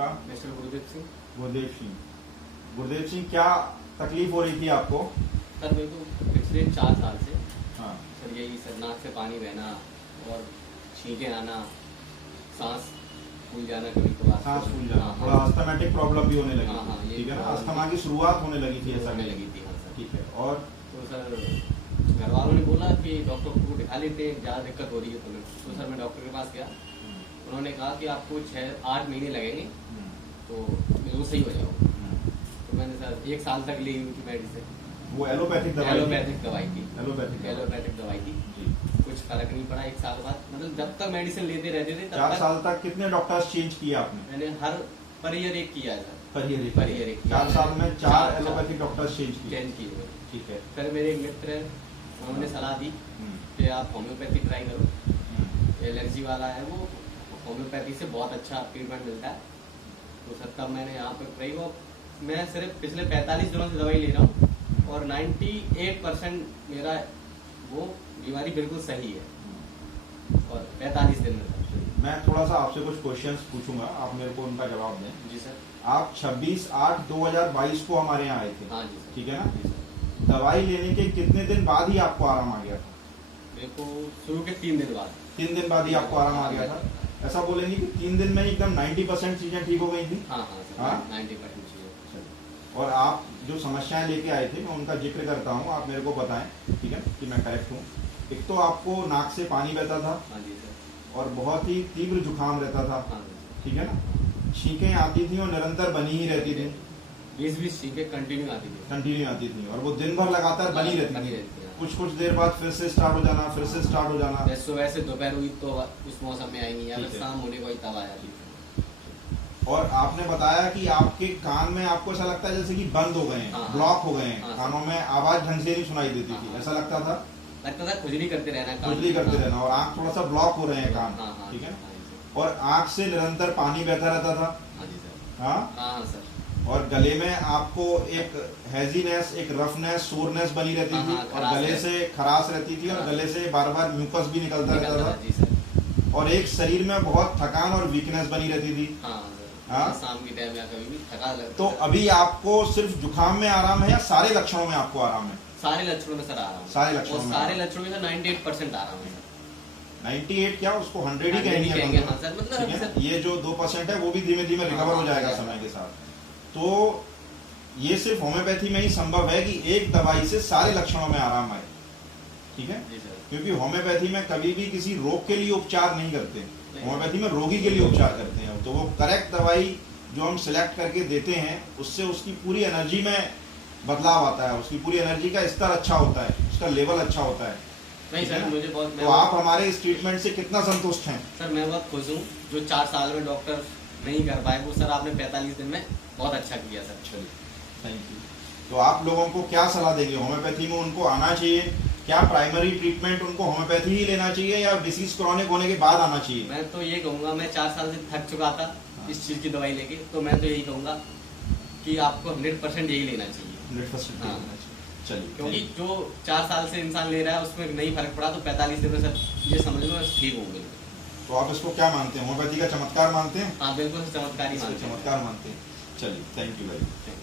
आपका? मिस्टर गुरदेव सिंह। गुरदेव सिंह। गुरदेव सिंह, क्या तकलीफ हो रही थी आपको? सर मेरे को पिछले 4 साल से हाँ। सर यही सर नाक से पानी बहना और छींके आना, सांस फूल जाना, कभी कभार सांस फूल जाना, थोड़ा अस्थमेटिक प्रॉब्लम भी होने लगी। हाँ, ये ठीक है ना, प्रॉब्लम अस्थमा की शुरुआत होने लगी थी, ऐसा होने नहीं? लगी थी। हाँ सर। ठीक है। और तो सर घर वालों ने बोला कि डॉक्टर को दिखा लेते हैं, ज़्यादा दिक्कत हो रही है तुम्हें। तो सर मैं डॉक्टर के पास गया, उन्होंने कहा कि आपको 6-8 महीने लगेंगे तो बिल्कुल सही हो जाओगे। तो मैंने सर 1 साल तक ली उनकी मेडिसिन। वो एलोपैथिक दवाई? एलोपैथिक दवाई थी। एलोपैथिक दवाई थी। जी। कुछ फर्क नहीं पड़ा 1 साल बाद, मतलब जब तक मेडिसिन लेते रहते थे 4 साल तक कितने डॉक्टर्स चेंज किए आपने? मैंने हर पर ईयर एक किया है सर। पर ईयर एक 4 साल में 4 एलोपैथिक डॉक्टर्स चेंज किए। हुए। ठीक है। फिर मेरे एक मित्र है, उन्होंने सलाह दी कि आप होम्योपैथी ट्राई करो, एलर्जी वाला है वो, होम्योपैथी से बहुत अच्छा ट्रीटमेंट मिलता है। तो सर तब मैंने यहाँ पर ट्राई को, मैं सिर्फ पिछले 45 दिनों से दवाई ले रहा हूँ और 98% मेरा वो बीमारी बिल्कुल सही है। और 45 दिन में मैं थोड़ा सा आपसे कुछ क्वेश्चंस पूछूंगा, आप मेरे को उनका जवाब दें। जी सर। आप 26/8/2022 को हमारे यहाँ आए थे? हाँ जी सर। ठीक है ना? दवाई लेने के कितने दिन बाद ही आपको आराम आ गया था? मेरे को शुरू के 3 दिन बाद। 3 दिन बाद ही आपको आराम आ गया था? ऐसा बोलेंगे कि 3 दिन में एकदम 90% चीजें ठीक हो गई थी? हाँ हाँ सर। हाँ? 90% चीजें। और आप जो समस्याएं लेके आए थे, मैं उनका जिक्र करता हूँ, आप मेरे को बताएं, ठीक है, कि मैं करेक्ट हूँ। एक तो आपको नाक से पानी बहता था। हाँ जी सर। और बहुत ही तीव्र जुकाम रहता था। हाँ जी। ठीक है ना? छींकें आती थी और निरंतर बनी ही रहती थी। 20-20 छींकें कंटिन्यू आती थी। कंटिन्यू आती थी और वो दिन भर लगातार बनी रहती थी। कुछ देर बाद फिर से स्टार्ट हो जाना, फिर से स्टार्ट हो जाना। सुबह से दोपहर हुई तो उस मौसम में आएंगी, या ठीक फिर है। शाम होने को ही तब आ जाती थी। और आपने बताया कि आपके कान में आपको ऐसा लगता है जैसे कि बंद हो गए हैं, हाँ, ब्लॉक हो गए हैं, हाँ, कानों में आवाज ढंग से नहीं सुनाई देती थी, हाँ, ऐसा लगता था? खुजली करते रहना, खुजली करते रहना और आंख थोड़ा सा ब्लॉक हो रहे हैं कान। हाँ, हाँ, ठीक है। हाँ जी सर। और आंख से निरंतर पानी बहता रहता था। हाँ जी सर। हाँ हाँ सर। और गले में आपको एक हैजीनेस, एक रफनेस, सोरनेस बनी रहती हाँ, थी हाँ, और गले से खराश रहती थी और हाँ। गले से बार बार म्यूकस भी निकलता रहता था। जी सर। और एक शरीर में बहुत थकान और वीकनेस बनी रहती थी। हाँ सर। हाँ? शाम के टाइम या कभी भी थका लगता तो है। अभी आपको सिर्फ जुकाम में आराम है या सारे लक्षणों में आपको आराम है? सारे लक्षणों में सर आराम है। सारे लक्षणों और में सारे आराम। लक्षणों में सर 98% आराम है। 98 क्या, उसको 100 ही 100 कहेंगे ही कहेंगे, हाँ सर, मतलब ठीक है ना? सर- ये जो 2% है वो भी धीमे धीमे रिकवर हो जाएगा समय के साथ। तो ये सिर्फ होम्योपैथी में ही संभव है कि एक दवाई से सारे लक्षणों में आराम आए। ठीक है? जी सर। क्योंकि होम्योपैथी में कभी भी किसी रोग के लिए उपचार नहीं करते, होम्योपैथी में रोगी के लिए उपचार करते हैं। तो वो करेक्ट दवाई जो हम सिलेक्ट करके देते हैं, उससे उसकी पूरी एनर्जी में बदलाव आता है, उसकी पूरी एनर्जी का स्तर अच्छा होता है, उसका लेवल अच्छा होता है। नहीं सर, मुझे बहुत तो आप हमारे इस ट्रीटमेंट से कितना संतुष्ट हैं? सर मैं बहुत खुश हूँ। जो 4 साल में डॉक्टर नहीं कर पाए वो सर आपने 45 दिन में बहुत अच्छा किया सर। चलिए, थैंक यू। तो आप लोगों को क्या सलाह देंगे? होम्योपैथी में उनको आना चाहिए? क्या प्राइमरी ट्रीटमेंट उनको होम्योपैथी ही लेना चाहिए या डिसीज क्रॉनिक होने के बाद आना चाहिए? मैं तो ये कहूँगा, मैं 4 साल से थक चुका था इस चीज़ की दवाई लेके, तो मैं तो यही कहूँगा कि आपको 100% यही लेना चाहिए। 100% हाँ। लेना चाहिए। चलिए, क्योंकि जो 4 साल से इंसान ले रहा है उसमें नहीं फर्क पड़ा, तो 45 दिन में सर ये समझ लो ठीक हो गई। तो आप इसको क्या मानते हैं? होम्योपैथी का चमत्कार मानते हैं? हाँ बिल्कुल चमत्कारी इसको मानते हैं। चमत्कार मानते हैं। चलिए, थैंक यू वेरी मच।